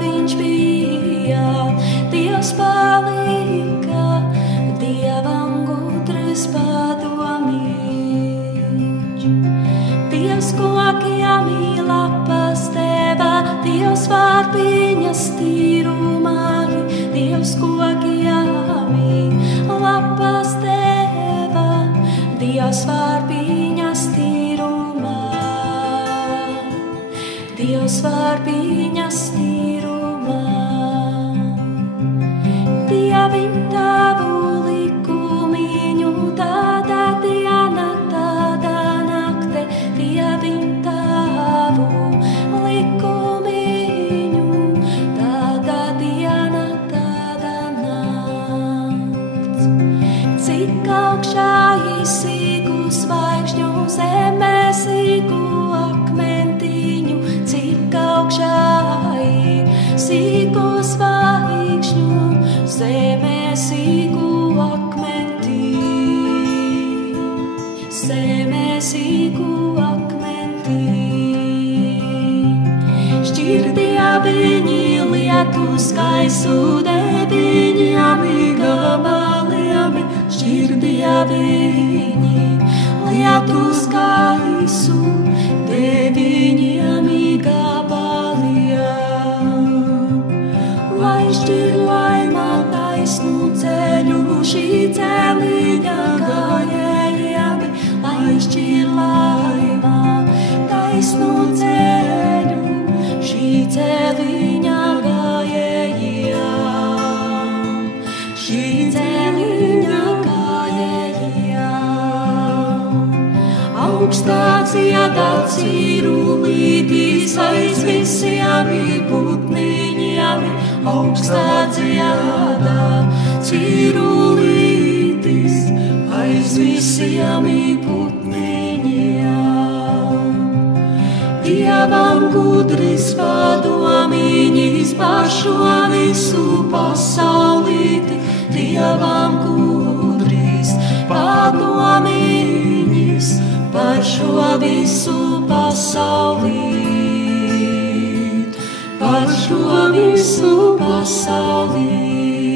viņš bija, Dievs palika, Dievam gudrs padomīgs. Dievs kokiem lapas deva, Dievs vārpiņas tīrumā, Dievs kokiem lapas deva, Dievs vārpiņas tīrumā, Dievs vārpiņas tīrumā. Dieviņ tavu likumiņu, tāda diena, tāda nakte, Dieviņ tavu likumiņu, tāda diena, tāda nakts. Cik augšā sīku zvaigžņu, zemē sīku akmentiņu, cik augšā sīku zvaigžņu, zemē sīku akmentiņu, zemē sīku akmentiņu. Šķirdīja viņi lietu skaisu, deviņiem gabaliem, šķirdīja viņi lietu skaisu, deviņiem gabaliem. Lai šķir laimā taisnu ceļu, šī celiņa gājējiem, lai šķir laimā taisnu ceļu, šī celiņa gājējiem, šī celiņa gājējiem. Augstā dziedā cīrulītis aiz visiem putniņiem, augstā dziedā cīrulītis aiz visiem putniņiem. Dievam gudris padomīņis par šo visu pasaulīti, Dievam gudris padomīņis par šo visu pasaulīti, par šo visu pasaulīti.